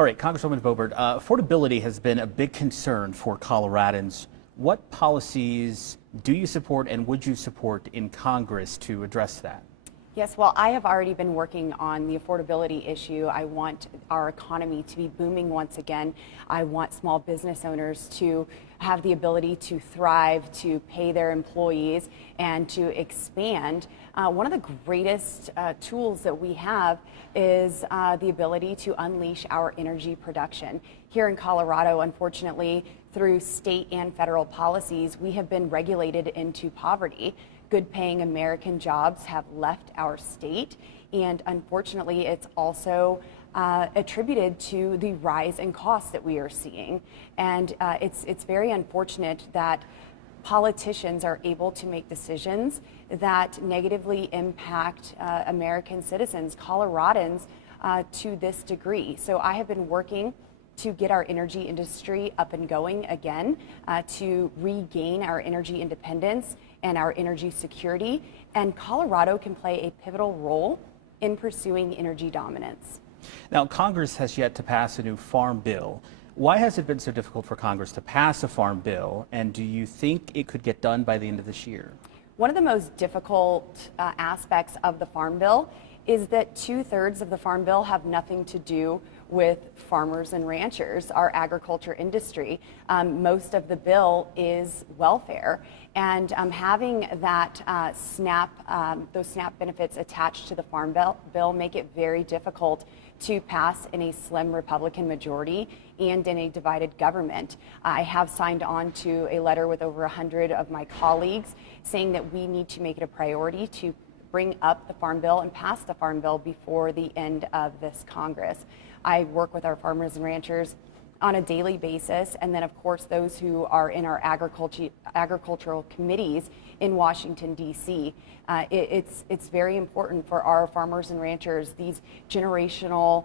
All right, Congresswoman Boebert, affordability has been a big concern for Coloradans. What policies do you support and would you support in Congress to address that? Yes, well, I have already been working on the affordability issue. I want our economy to be booming once again. I want small business owners to have the ability to thrive, to pay their employees, and to expand. One of the greatest tools that we have is the ability to unleash our energy production. Here in Colorado, unfortunately, through state and federal policies, we have been regulated into poverty. Good paying American jobs have left our state, and unfortunately it's also attributed to the rise in costs that we are seeing. And it's very unfortunate that politicians are able to make decisions that negatively impact American citizens, Coloradans, to this degree. So I have been working to get our energy industry up and going again, to regain our energy independence and our energy security. And Colorado can play a pivotal role in pursuing energy dominance. Now, Congress has yet to pass a new farm bill. Why has it been so difficult for Congress to pass a farm bill? And do you think it could get done by the end of this year? One of the most difficult aspects of the farm bill is that 2/3 of the farm bill have nothing to do with farmers and ranchers, our agriculture industry. Most of the bill is welfare, and having that those SNAP benefits attached to the farm bill make it very difficult to pass in a slim Republican majority and in a divided government. I have signed on to a letter with over 100 of my colleagues saying that we need to make it a priority to bring up the farm bill and pass the farm bill before the end of this Congress. I work with our farmers and ranchers on a daily basis, and then of course those who are in our agricultural committees in Washington, D.C. It's very important for our farmers and ranchers, these generational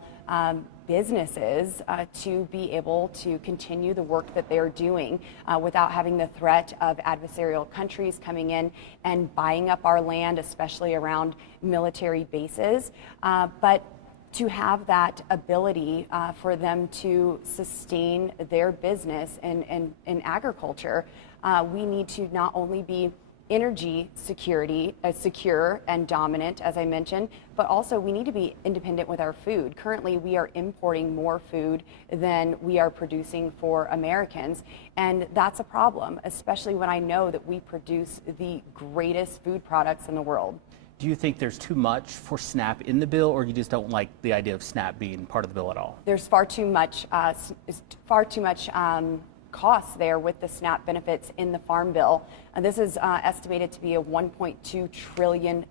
businesses, to be able to continue the work that they're doing without having the threat of adversarial countries coming in and buying up our land, especially around military bases. But to have that ability for them to sustain their business in agriculture, we need to not only be energy secure and dominant, as I mentioned, but also we need to be independent with our food. Currently, we are importing more food than we are producing for Americans, and that's a problem, especially when I know that we produce the greatest food products in the world. Do you think there's too much for SNAP in the bill, or you just don't like the idea of SNAP being part of the bill at all? There's far too much costs there with the SNAP benefits in the Farm Bill. This is estimated to be a $1.2 trillion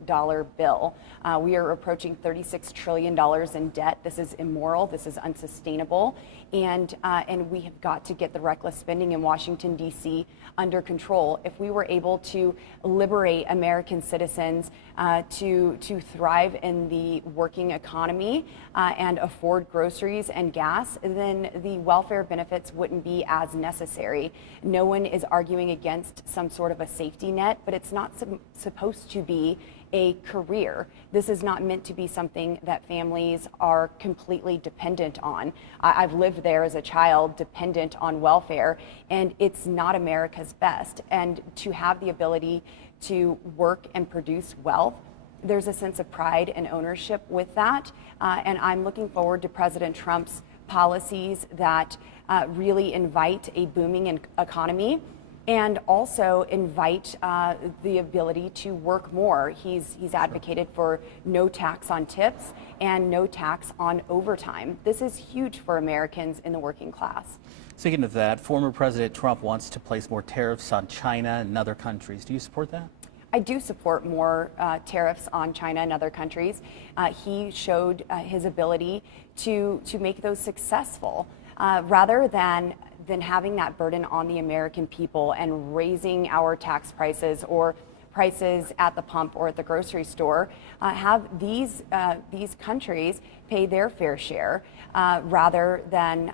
bill. We are approaching $36 trillion in debt. This is immoral. This is unsustainable. And we have got to get the reckless spending in Washington, D.C. under control. If we were able to liberate American citizens to thrive in the working economy and afford groceries and gas, then the welfare benefits wouldn't be as necessary. No one is arguing against some sort of a safety net, but it's not supposed to be a career. This is not meant to be something that families are completely dependent on. I've lived there as a child, dependent on welfare, and it's not America's best. And to have the ability to work and produce wealth, there's a sense of pride and ownership with that. And I'm looking forward to President Trump's policies that really invite a booming economy and also invite the ability to work more. He's advocated for no tax on tips and no tax on overtime. This is huge for Americans in the working class. Speaking of that, former President Trump wants to place more tariffs on China and other countries. Do you support that? I do support more tariffs on China and other countries. He showed his ability to make those successful rather than having that burden on the American people and raising our tax prices or prices at the pump or at the grocery store. Have these countries pay their fair share rather than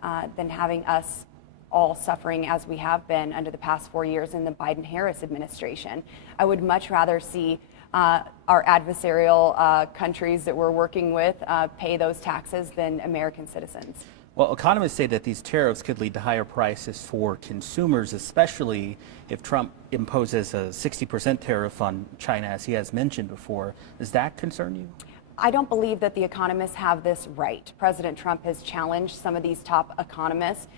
having us all suffering as we have been under the past 4 years in the Biden-Harris administration. I would much rather see our adversarial countries that we're working with pay those taxes than American citizens. Well, economists say that these tariffs could lead to higher prices for consumers, especially if Trump imposes a 60% tariff on China, as he has mentioned before. Does that concern you? I don't believe that the economists have this right. President Trump has challenged some of these top economists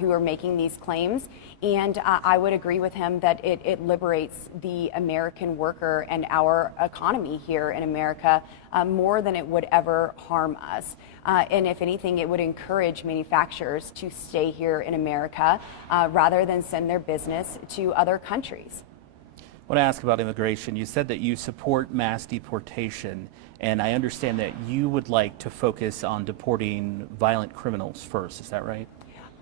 who are making these claims, and I would agree with him that it liberates the American worker and our economy here in America more than it would ever harm us. And if anything, it would encourage manufacturers to stay here in America rather than send their business to other countries. I want to ask about immigration. You said that you support mass deportation, and I understand that you would like to focus on deporting violent criminals first. Is that right?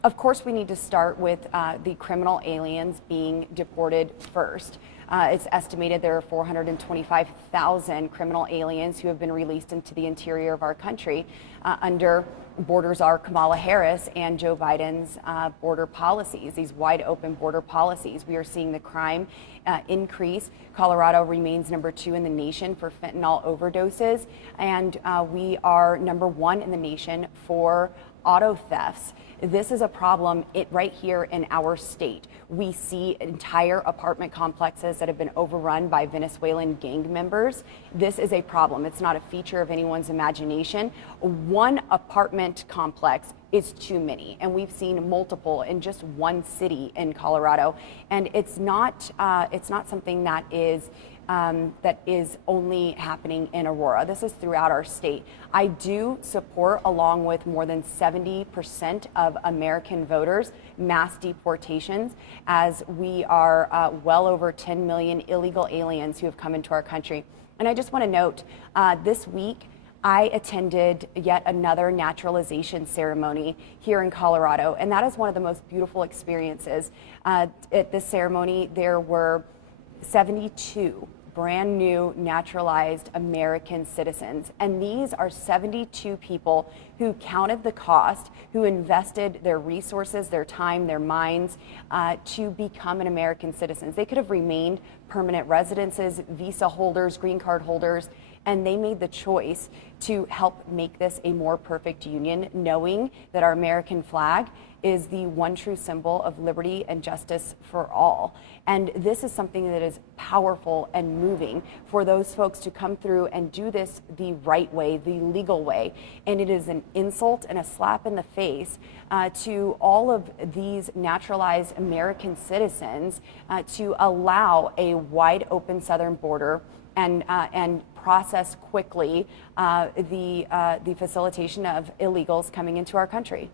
Of course, we need to start with the criminal aliens being deported first. It's estimated there are 425,000 criminal aliens who have been released into the interior of our country under border czar Kamala Harris and Joe Biden's border policies, these wide open border policies. We are seeing the crime increase. Colorado remains number 2 in the nation for fentanyl overdoses, and we are number 1 in the nation for auto thefts. This is a problem right here in our state. We see entire apartment complexes that have been overrun by Venezuelan gang members. This is a problem. It's not a feature of anyone's imagination. One apartment complex is too many, and we've seen multiple in just one city in Colorado. And it's not something that is only happening in Aurora. This is throughout our state. I do support, along with more than 70% of American voters, mass deportations, as we are well over 10 million illegal aliens who have come into our country. And I just want to note, this week, I attended yet another naturalization ceremony here in Colorado, and that is one of the most beautiful experiences. At this ceremony, there were 72 brand new naturalized American citizens. And these are 72 people who counted the cost, who invested their resources, their time, their minds to become an American citizen. They could have remained permanent residences, visa holders, green card holders, and they made the choice to help make this a more perfect union, knowing that our American flag is the one true symbol of liberty and justice for all. And this is something that is powerful and moving for those folks to come through and do this the right way, the legal way. And it is an insult and a slap in the face to all of these naturalized American citizens to allow a wide open southern border and process quickly the facilitation of illegals coming into our country.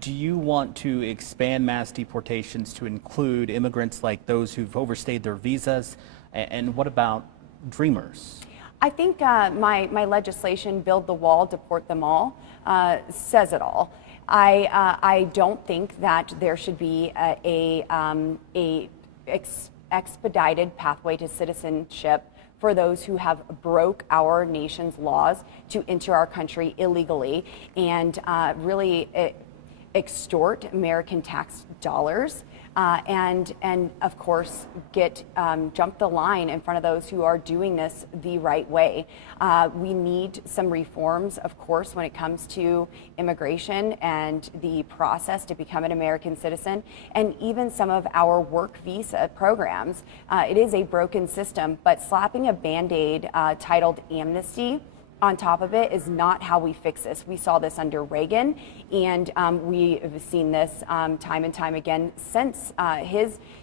Do you want to expand mass deportations to include immigrants like those who've overstayed their visas? And what about dreamers? I think my legislation, Build the Wall, Deport Them All, says it all. I don't think that there should be a expedited pathway to citizenship for those who have broke our nation's laws to enter our country illegally and really extort American tax dollars and of course jump the line in front of those who are doing this the right way. We need some reforms, of course, when it comes to immigration and the process to become an American citizen, and even some of our work visa programs. It is a broken system, but slapping a Band-Aid titled amnesty on top of it is not how we fix this. We saw this under Reagan, and we have seen this time and time again since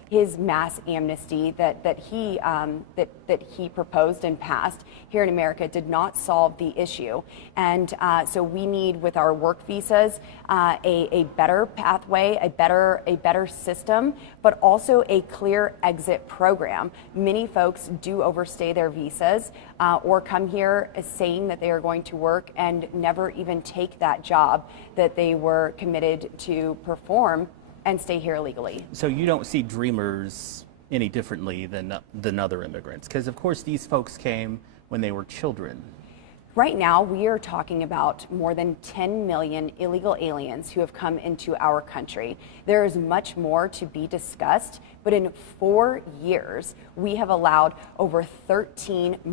his mass amnesty that he proposed and passed here in America did not solve the issue. And so we need, with our work visas, a better pathway, a better system, but also a clear exit program. Many folks do overstay their visas or come here saying that they are going to work and never even take that job that they were committed to perform and stay here illegally. So you don't see dreamers any differently than other immigrants? Because of course these folks came when they were children. Right now, we are talking about more than 10 million illegal aliens who have come into our country. There is much more to be discussed, but in 4 years, we have allowed over 13,000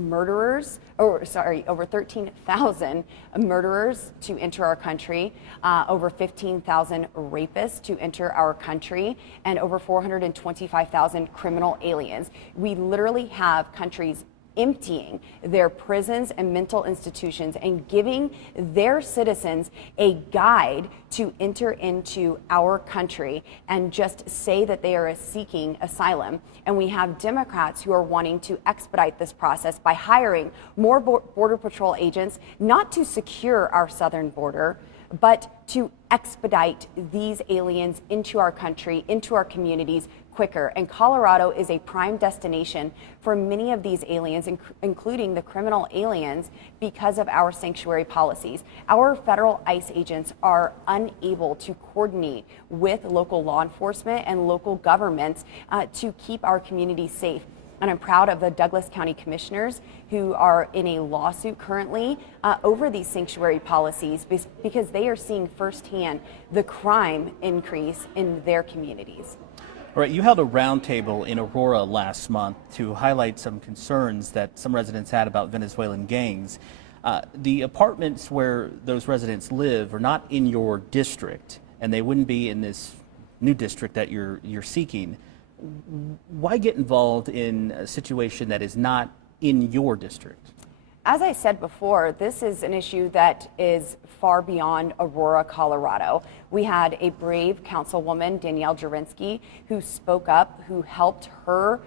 murderers to enter our country, over 15,000 rapists to enter our country, and over 425,000 criminal aliens. We literally have countries emptying their prisons and mental institutions and giving their citizens a guide to enter into our country and just say that they are seeking asylum. And we have Democrats who are wanting to expedite this process by hiring more Border Patrol agents, not to secure our southern border, but to expedite these aliens into our country, into our communities quicker. And Colorado is a prime destination for many of these aliens, including the criminal aliens, because of our sanctuary policies. Our federal ICE agents are unable to coordinate with local law enforcement and local governments to keep our communities safe. And I'm proud of the Douglas County commissioners who are in a lawsuit currently over these sanctuary policies because they are seeing firsthand the crime increase in their communities. All right, you held a roundtable in Aurora last month to highlight some concerns that some residents had about Venezuelan gangs. The apartments where those residents live are not in your district, and they wouldn't be in this new district that you're seeking. Why get involved in a situation that is not in your district? As I said before, this is an issue that is far beyond Aurora, Colorado. We had a brave councilwoman, Danielle Jurinsky, who spoke up, who helped her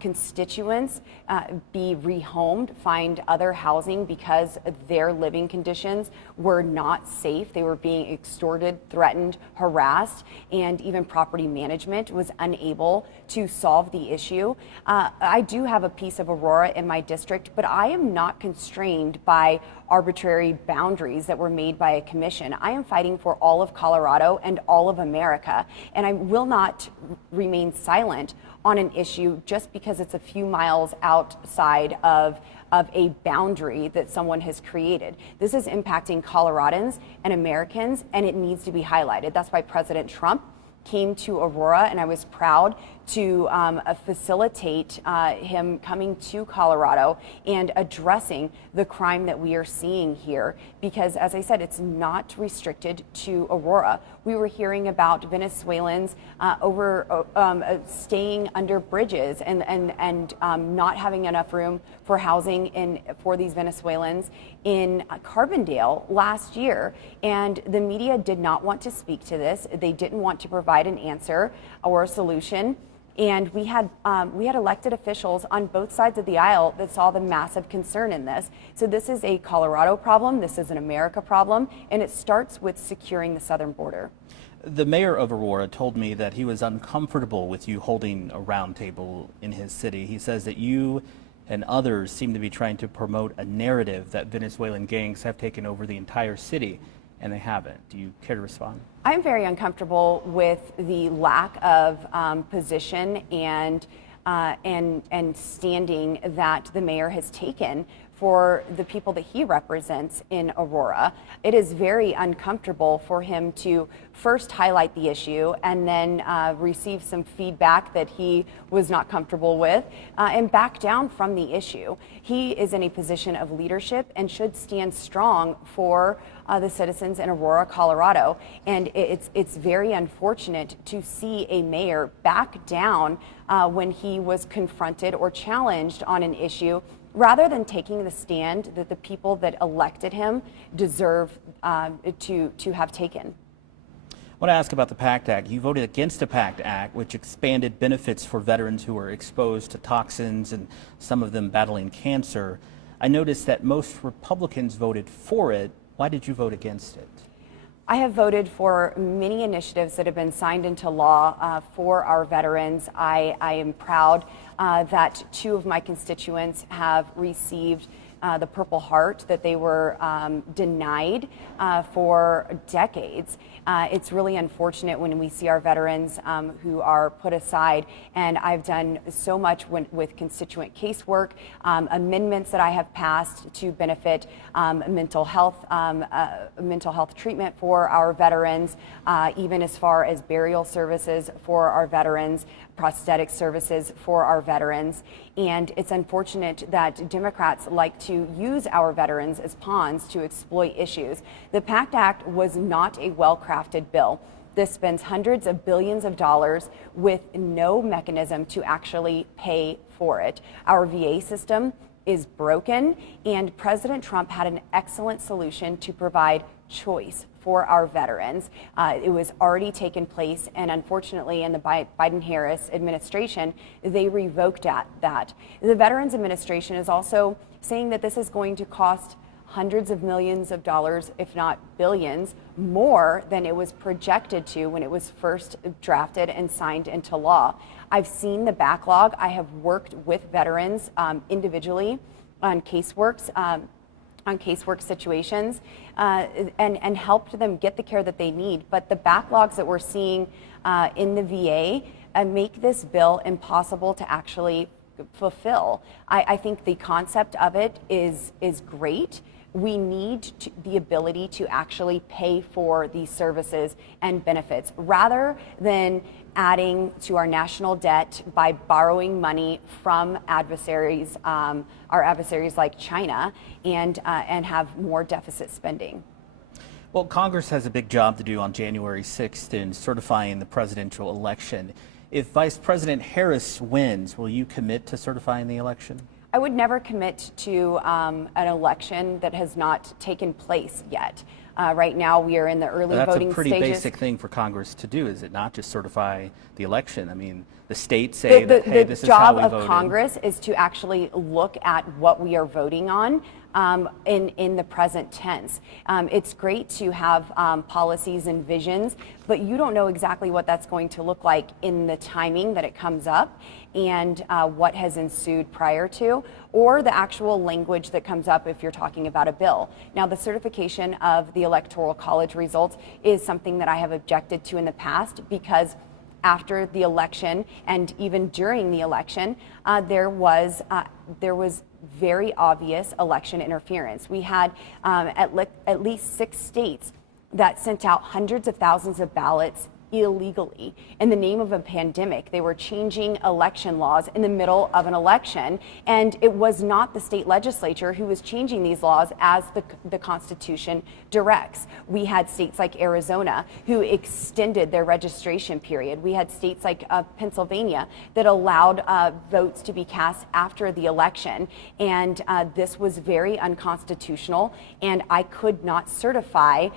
constituents be rehomed, find other housing because their living conditions were not safe. They were being extorted, threatened, harassed, and even property management was unable to solve the issue. I do have a piece of Aurora in my district, but I am not constrained by arbitrary boundaries that were made by a commission. I am fighting for all of Colorado and all of America, and I will not remain silent on an issue just because it's a few miles outside of a boundary that someone has created. This is impacting Coloradans and Americans, and it needs to be highlighted. That's why President Trump came to Aurora, and I was proud to facilitate him coming to Colorado and addressing the crime that we are seeing here. Because, as I said, it's not restricted to Aurora. We were hearing about Venezuelans staying under bridges and not having enough room for housing for these Venezuelans in Carbondale last year. And the media did not want to speak to this. They didn't want to provide an answer or a solution. And we had elected officials on both sides of the aisle that saw the massive concern in this. So this is a Colorado problem, this is an America problem, and it starts with securing the southern border. The mayor of Aurora told me that he was uncomfortable with you holding a roundtable in his city. He says that you and others seem to be trying to promote a narrative that Venezuelan gangs have taken over the entire city, and they haven't. Do you care to respond? I'm very uncomfortable with the lack of position and standing that the mayor has taken for the people that he represents in Aurora. It is very uncomfortable for him to first highlight the issue and then receive some feedback that he was not comfortable with and back down from the issue. He is in a position of leadership and should stand strong for the citizens in Aurora, Colorado. And it's very unfortunate to see a mayor back down when he was confronted or challenged on an issue, rather than taking the stand that the people that elected him deserve to have taken. I want to ask about the PACT Act. You voted against the PACT Act, which expanded benefits for veterans who are exposed to toxins and some of them battling cancer. I noticed that most Republicans voted for it. Why did you vote against it? I have voted for many initiatives that have been signed into law for our veterans. I am proud that 2 of my constituents have received the Purple Heart that they were denied for decades. It's really unfortunate when we see our veterans who are put aside, and I've done so much with constituent casework, amendments that I have passed to benefit mental health treatment for our veterans, even as far as burial services for our veterans, prosthetic services for our veterans. And it's unfortunate that Democrats like to use our veterans as pawns to exploit issues. The PACT Act was not a well-crafted bill. This spends hundreds of billions of dollars with no mechanism to actually pay for it. Our VA system is broken, and President Trump had an excellent solution to provide choice for our veterans. It was already taken place, and unfortunately in the Biden-Harris administration, they revoked that. The Veterans Administration is also saying that this is going to cost hundreds of millions of dollars, if not billions, more than it was projected to when it was first drafted and signed into law. I've seen the backlog. I have worked with veterans individually on casework situations and helped them get the care that they need. But the backlogs that we're seeing in the VA make this bill impossible to actually fulfill. I think the concept of it is great. We need the ability to actually pay for these services and benefits rather than adding to our national debt by borrowing money from adversaries, our adversaries like China, and have more deficit spending. Well, Congress has a big job to do on January 6th in certifying the presidential election. If Vice President Harris wins, will you commit to certifying the election? I would never commit to an election that has not taken place yet. Right now, we are in the early voting stages. That's a pretty basic thing for Congress to do, is it not? Just certify the election. I mean, the states say that, hey, this is how we voted. The job of Congress is to actually look at what we are voting on in the present tense. It's great to have policies and visions, but you don't know exactly what that's going to look like in the timing that it comes up and what has ensued prior to, or the actual language that comes up if you're talking about a bill. Now, the certification of the Electoral College results is something that I have objected to in the past because after the election and even during the election, there was very obvious election interference. We had at least 6 states that sent out hundreds of thousands of ballots illegally in the name of a pandemic. They were changing election laws in the middle of an election, and it was not the state legislature who was changing these laws as the Constitution directs. We had states like Arizona who extended their registration period. We had states like Pennsylvania that allowed votes to be cast after the election, and this was very unconstitutional, and I could not certify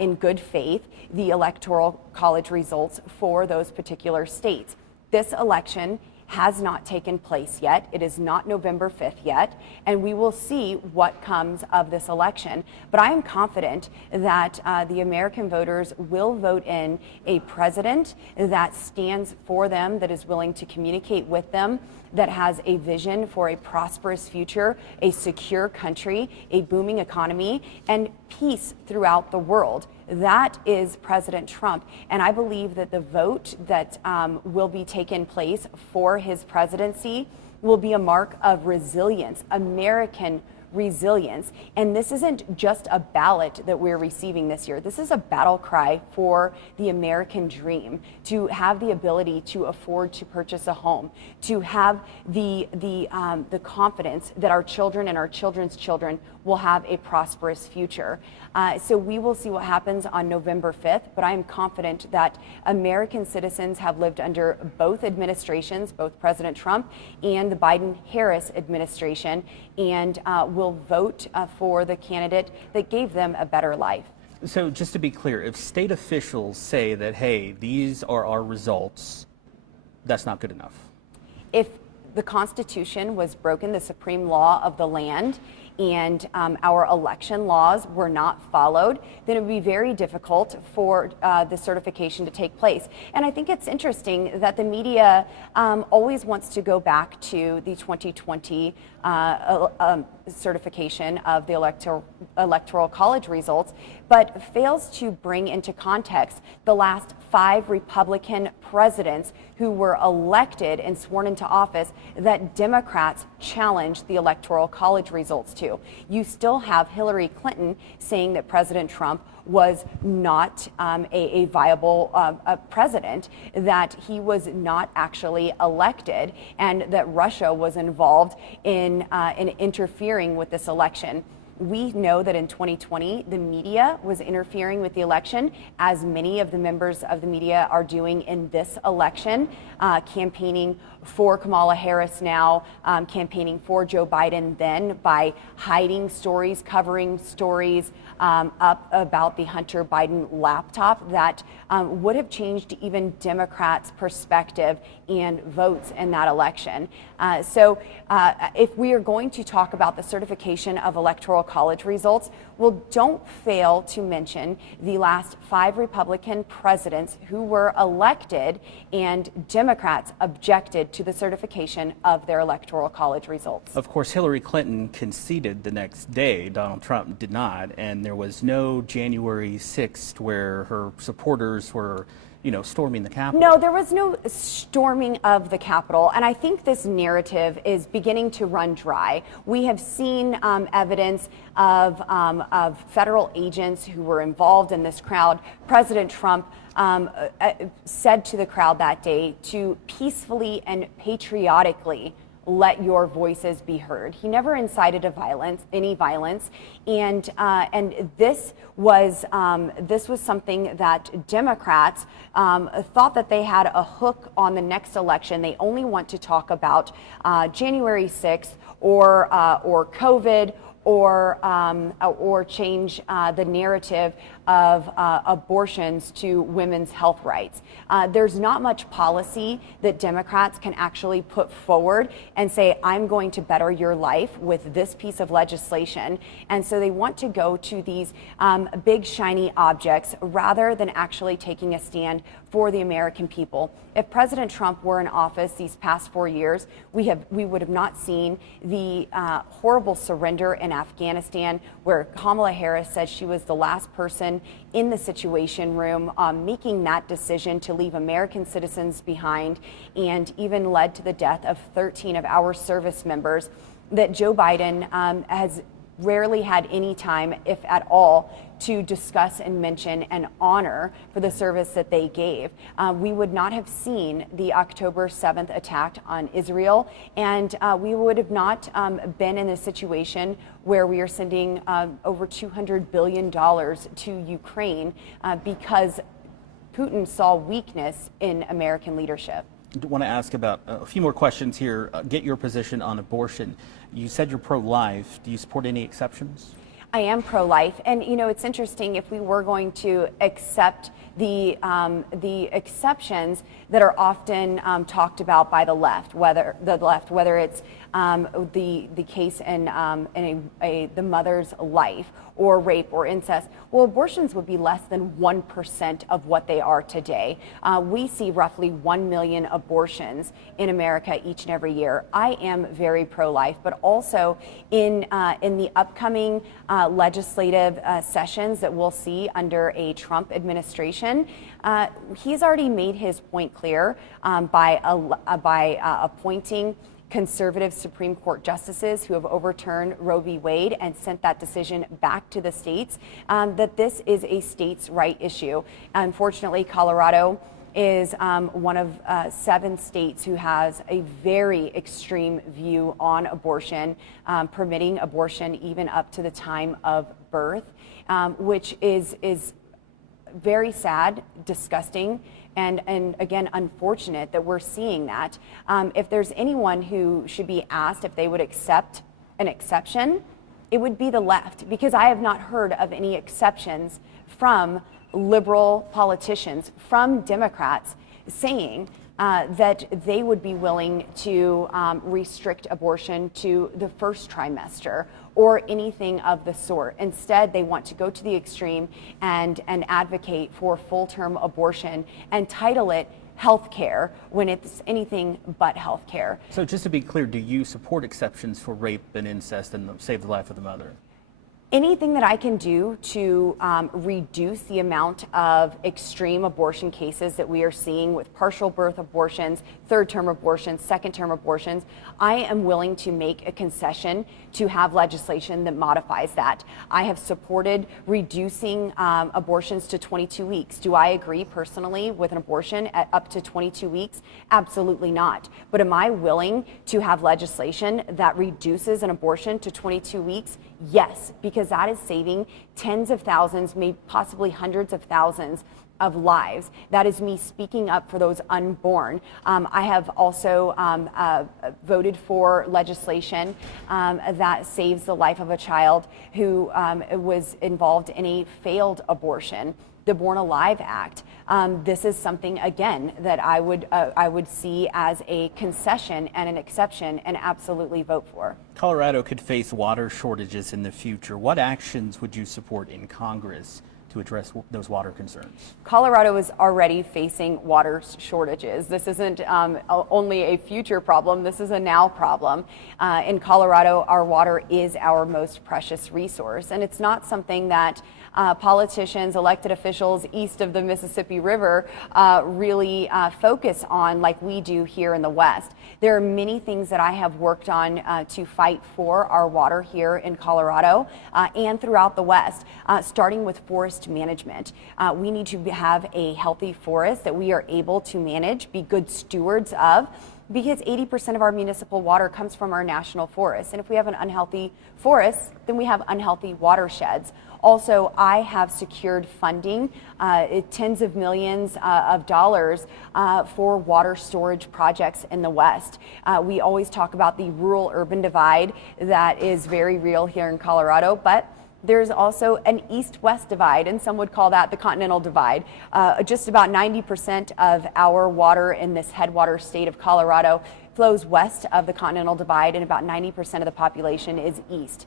in good faith the Electoral College results for those particular states. This election has not taken place yet. It is not November 5th yet, and we will see what comes of this election. But I am confident that the American voters will vote in a president that stands for them, that is willing to communicate with them, that has a vision for a prosperous future, a secure country, a booming economy, and peace throughout the world. That is President Trump, and I believe that the vote that will be taken place for his presidency will be a mark of resilience, American resilience. And this isn't just a ballot that we're receiving this year. This is a battle cry for the American dream, to have the ability to afford to purchase a home, to have the confidence that our children and our children's children will have a prosperous future. So we will see what happens on November 5th, but I am confident that American citizens have lived under both administrations, both President Trump and the Biden-Harris administration, and will vote for the candidate that gave them a better life. So just to be clear, if state officials say that, hey, these are our results, that's not good enough. If the Constitution was broken, the supreme law of the land, and our election laws were not followed, then it would be very difficult for the certification to take place. And I think it's interesting that the media always wants to go back to the 2020 certification of the Electoral College results, but fails to bring into context the last 5 Republican presidents who were elected and sworn into office that Democrats challenged the Electoral College results to. You still have Hillary Clinton saying that President Trump was not a viable president, that he was not actually elected, and that Russia was involved in interfering with this election. We know that in 2020, the media was interfering with the election, as many of the members of the media are doing in this election, campaigning for Kamala Harris now, campaigning for Joe Biden then, by hiding stories, covering stories up about the Hunter Biden laptop that would have changed even Democrats' perspective and votes in that election. So if we are going to talk about the certification of Electoral College results, well, don't fail to mention the last 5 Republican presidents who were elected and Democrats objected to the certification of their Electoral College results. Of course, Hillary Clinton conceded the next day. Donald Trump did not, and there was no January 6th where her supporters were storming the Capitol. No, there was no storming of the Capitol, and I think this narrative is beginning to run dry. We have seen evidence of federal agents who were involved in this crowd. President Trump said to the crowd that day to peacefully and patriotically let your voices be heard. He never incited any violence, and this was something that Democrats thought that they had a hook on the next election. They only want to talk about January 6th or COVID, or change the narrative of abortions to women's health rights. There's not much policy that Democrats can actually put forward and say, I'm going to better your life with this piece of legislation. And so they want to go to these big shiny objects rather than actually taking a stand for the American people. If President Trump were in office these past 4 years, we would have not seen the horrible surrender in Afghanistan, where Kamala Harris said she was the last person in the Situation Room making that decision to leave American citizens behind, and even led to the death of 13 of our service members. That Joe Biden has rarely had any time, if at all, to discuss and mention and honor for the service that they gave. We would not have seen the October 7th attack on Israel, and we would have not been in a situation where we are sending over $200 billion to Ukraine because Putin saw weakness in American leadership. I want to ask about a few more questions here. Get your position on abortion. You said you're pro-life. Do you support any exceptions? I am pro-life, and it's interesting, if we were going to accept the exceptions that are often talked about by the left, whether it's the case in the mother's life, or rape or incest, well, abortions would be less than 1% of what they are today. We see roughly 1 million abortions in America each and every year. I am very pro-life, but also in the upcoming legislative sessions that we'll see under a Trump administration, he's already made his point clear by appointing conservative Supreme Court justices who have overturned Roe v. Wade and sent that decision back to the states, that this is a states' right issue. Unfortunately, Colorado is one of 7 states who has a very extreme view on abortion, permitting abortion even up to the time of birth, which is very sad, disgusting, and again, unfortunate that we're seeing that. If there's anyone who should be asked if they would accept an exception, it would be the left, because I have not heard of any exceptions from liberal politicians, from Democrats, saying that they would be willing to restrict abortion to the first trimester or anything of the sort. Instead, they want to go to the extreme and advocate for full-term abortion and title it health care when it's anything but health care. So just to be clear, do you support exceptions for rape and incest and save the life of the mother? Anything that I can do to reduce the amount of extreme abortion cases that we are seeing with partial birth abortions, third-term abortions, second-term abortions, I am willing to make a concession to have legislation that modifies that. I have supported reducing abortions to 22 weeks. Do I agree personally with an abortion at up to 22 weeks? Absolutely not. But am I willing to have legislation that reduces an abortion to 22 weeks? Yes, because that is saving tens of thousands, maybe possibly hundreds of thousands of lives. That is me speaking up for those unborn. I have also voted for legislation that saves the life of a child who was involved in a failed abortion. The Born Alive Act. This is something, again, that I would see as a concession and an exception and absolutely vote for. Colorado could face water shortages in the future. What actions would you support in Congress to address those water concerns? Colorado is already facing water shortages. This isn't only a future problem, this is a now problem. In Colorado, our water is our most precious resource, and it's not something that politicians, elected officials east of the Mississippi River really focus on like we do here in the West. There are many things that I have worked on to fight for our water here in Colorado and throughout the West, starting with forest management. We need to have a healthy forest that we are able to manage, be good stewards of, because 80% of our municipal water comes from our national forests. And if we have an unhealthy forest, then we have unhealthy watersheds. Also, I have secured funding, tens of millions of dollars for water storage projects in the West. We always talk about the rural-urban divide that is very real here in Colorado, but there's also an east-west divide, and some would call that the continental divide. Just about 90% of our water in this headwater state of Colorado flows west of the continental divide, and about 90% of the population is east.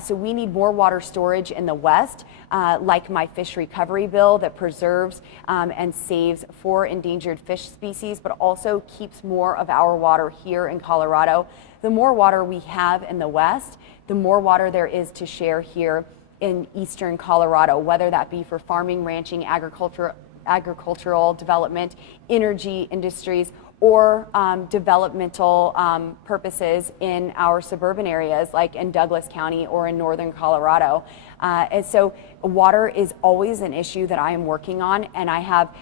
So we need more water storage in the West, like my fish recovery bill that preserves and saves 4 endangered fish species, but also keeps more of our water here in Colorado. The more water we have in the West, the more water there is to share here in eastern Colorado, whether that be for farming, ranching, agricultural development, energy industries, or developmental purposes in our suburban areas like in Douglas County or in northern Colorado. And so water is always an issue that I am working on, and I have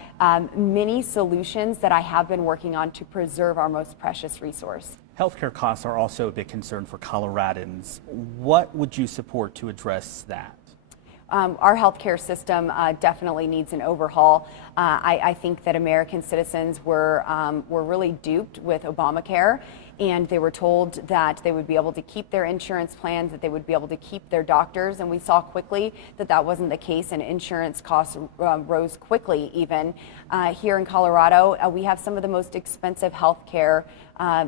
many solutions that I have been working on to preserve our most precious resource. Healthcare costs are also a big concern for Coloradans. What would you support to address that? Our healthcare system definitely needs an overhaul. I think that American citizens were really duped with Obamacare, and they were told that they would be able to keep their insurance plans, that they would be able to keep their doctors, and we saw quickly that that wasn't the case, and insurance costs rose quickly even. Here in Colorado, we have some of the most expensive healthcare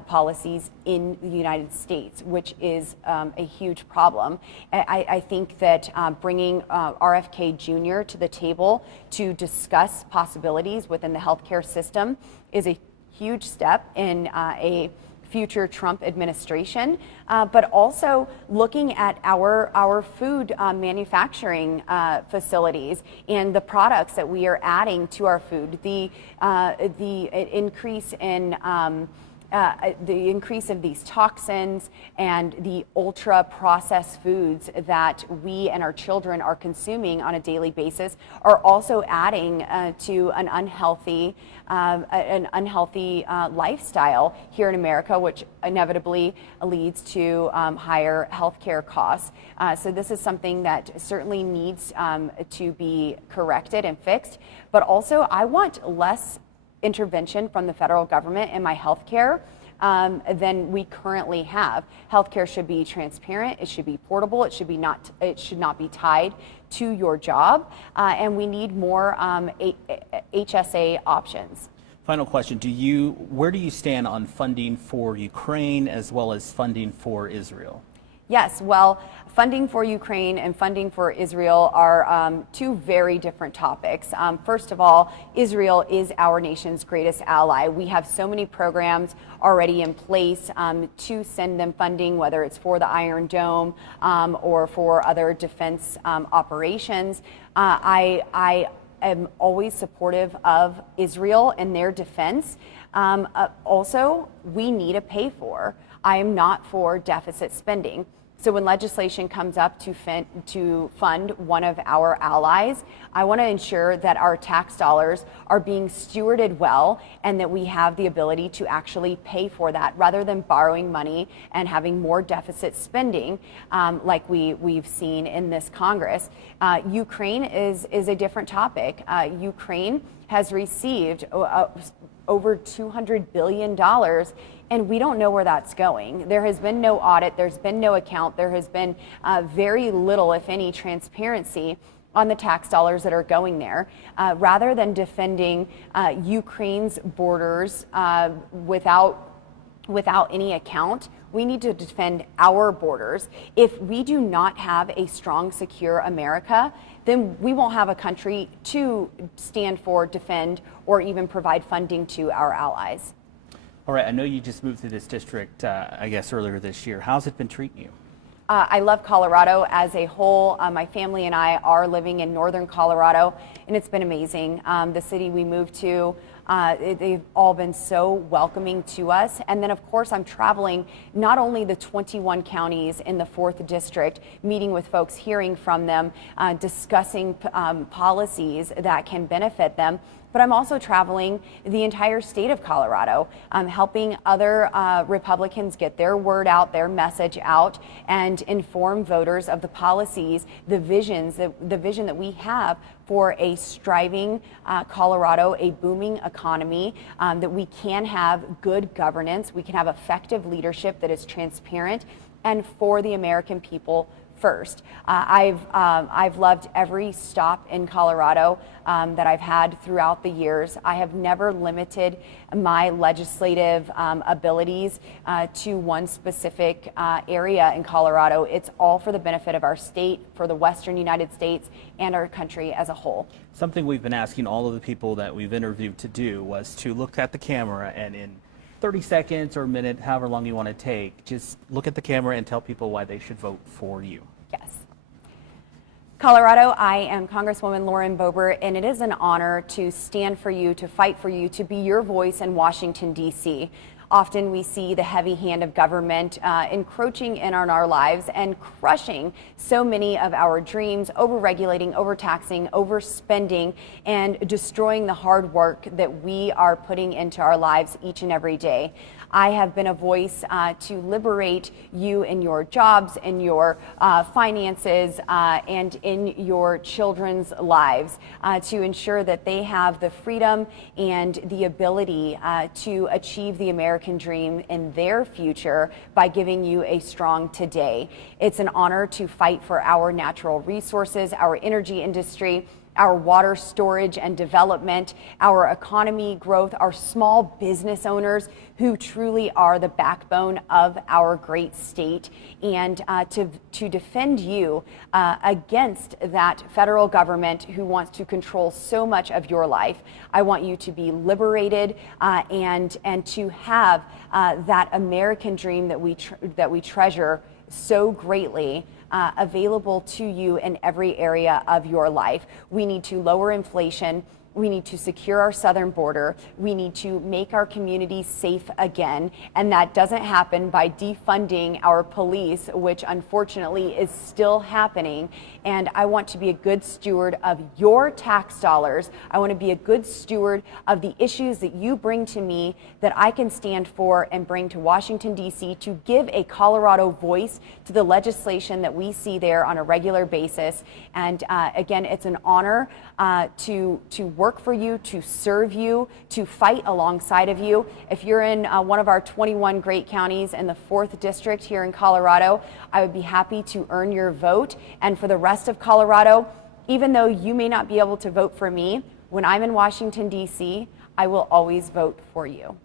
policies in the United States, which is a huge problem. I think that bringing RFK Jr. to the table to discuss possibilities within the healthcare system is a huge step in a future Trump administration, but also looking at our food manufacturing facilities and the products that we are adding to our food, the increase in the increase of these toxins and the ultra processed foods that we and our children are consuming on a daily basis are also adding to an unhealthy lifestyle here in America, which inevitably leads to higher healthcare costs. So this is something that certainly needs to be corrected and fixed, but also I want less intervention from the federal government in my health care than we currently have. Healthcare should be transparent, it should be portable, it should not be tied to your job, and we need more HSA options. Final question, where do you stand on funding for Ukraine as well as funding for Israel? Yes, well, funding for Ukraine and funding for Israel are two very different topics. First of all, Israel is our nation's greatest ally. We have so many programs already in place to send them funding, whether it's for the Iron Dome or for other defense operations. I am always supportive of Israel and their defense. Also, we need a pay for. I am not for deficit spending. So when legislation comes up to fund one of our allies, I want to ensure that our tax dollars are being stewarded well and that we have the ability to actually pay for that rather than borrowing money and having more deficit spending like we've seen in this Congress. Ukraine is a different topic. Ukraine has received over $200 billion, and we don't know where that's going. There has been no audit, there's been no account, there has been very little, if any, transparency on the tax dollars that are going there. Rather than defending Ukraine's borders without any account, we need to defend our borders. If we do not have a strong, secure America, then we won't have a country to stand for, defend, or even provide funding to our allies. All right, I know you just moved to this district, I guess, earlier this year. How's it been treating you? I love Colorado as a whole. My family and I are living in northern Colorado, and it's been amazing. The city we moved to, they've all been so welcoming to us. And then, of course, I'm traveling not only the 21 counties in the 4th District, meeting with folks, hearing from them, discussing policies that can benefit them, but I'm also traveling the entire state of Colorado, helping other Republicans get their word out, their message out, and inform voters of the policies, the vision that we have for a striving Colorado, a booming economy, that we can have good governance, we can have effective leadership that is transparent and for the American people first. I've loved every stop in Colorado that I've had throughout the years. I have never limited my legislative abilities to one specific area in Colorado. It's all for the benefit of our state, for the Western United States, and our country as a whole. Something we've been asking all of the people that we've interviewed to do was to look at the camera and in 30 seconds or a minute, however long you want to take, just look at the camera and tell people why they should vote for you. Yes. Colorado, I am Congresswoman Lauren Boebert, and it is an honor to stand for you, to fight for you, to be your voice in Washington, D.C. Often we see the heavy hand of government encroaching in on our lives and crushing so many of our dreams, over-regulating, overtaxing, overspending, and destroying the hard work that we are putting into our lives each and every day. I have been a voice to liberate you in your jobs, in your finances, and in your children's lives to ensure that they have the freedom and the ability to achieve the American dream in their future by giving you a strong today. It's an honor to fight for our natural resources, our energy industry, our water storage and development, our economy growth, our small business owners who truly are the backbone of our great state, and to defend you against that federal government who wants to control so much of your life. I want you to be liberated and to have that American dream that we treasure so greatly available to you in every area of your life. We need to lower inflation. We need to secure our southern border. We need to make our communities safe again. And that doesn't happen by defunding our police, which unfortunately is still happening. And I want to be a good steward of your tax dollars. I want to be a good steward of the issues that you bring to me that I can stand for and bring to Washington, D.C. to give a Colorado voice to the legislation that we see there on a regular basis. And again, it's an honor to work for you, to serve you, to fight alongside of you. If you're in one of our 21 great counties in the 4th District here in Colorado, I would be happy to earn your vote. And for the rest of Colorado, even though you may not be able to vote for me, when I'm in Washington, D.C., I will always vote for you.